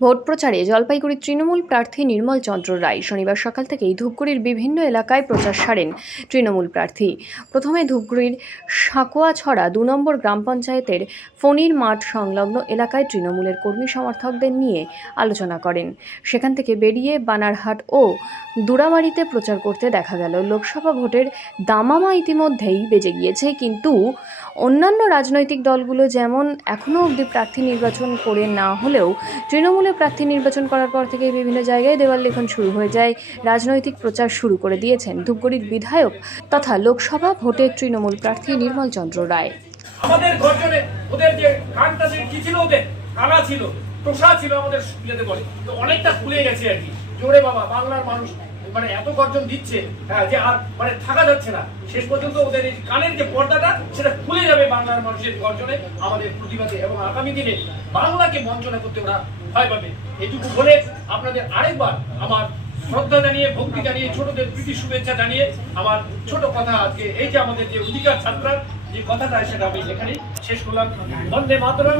Vote প্রচারে জলপাইগুড়ির তৃণমূল প্রার্থী নির্মল চন্দ্র রায় শনিবার সকাল থেকেই ধূপগুড়ির বিভিন্ন এলাকায় প্রচার সারেন তৃণমূল প্রার্থী। প্রথমে ধূপগুড়ির সাঁকোয়াছড়া ২ নম্বর গ্রাম পঞ্চায়েতের ফণির মাঠ সংলগ্ন এলাকায় তৃণমূলের কর্মী সমর্থকদের নিয়ে আলোচনা করেন। সেখান থেকে বেরিয়ে বানারহাট ও দুরাবাড়িতে প্রচার করতে দেখা গেল। লোকসভা ভোটের দামামা ইতিমধ্যেই বেজে গিয়েছে, কিন্তু অন্যান্য রাজনৈতিক দলগুলো যেমন এখনও অবধি প্রার্থী নির্বাচন করে না হলেও তৃণমূলের প্রার্থী নির্বাচন করার পর থেকে বিভিন্ন জায়গায় দেওয়াল লিখন শুরু হয়ে যায়। রাজনৈতিক প্রচার শুরু করে দিয়েছেন ধূপগুড়ির বিধায়ক তথা লোকসভা ভোটের তৃণমূল প্রার্থী নির্মল চন্দ্র রায়। আমাদের গর্জনে ওদের যে গানটা কি ছিল, ওদের কানা ছিল, প্রসা ছিল, আমাদের ইয়েতে বলে তো অনেকটা খুলে গেছে আর কি। জোরে বাবা, বাংলার মানুষ মানে এত গর্জন দিচ্ছে যে আর মানে থাকা যাচ্ছে না। শেষ পর্যন্ত ওদের এই কানের যে পর্দাটা সেটা খুলে যাবে বাংলার মানুষের গর্জনে, আমাদের প্রতিবাদে, এবং আগামী দিনে বাংলাকে বঞ্চনা করতে ওরা ভয় পাবে। এটুকু বলে আপনাদের আরেকবার আমার শ্রদ্ধা জানিয়ে, ভক্তি জানিয়ে, ছোটদের প্রীতি শুভেচ্ছা জানিয়ে আমার ছোট কথা আজকে এই যে আমাদের যে অধিকার ছাত্রার যে কথাটা সেটা আমি এখানেই শেষ করলাম। বন্দে মাতরম।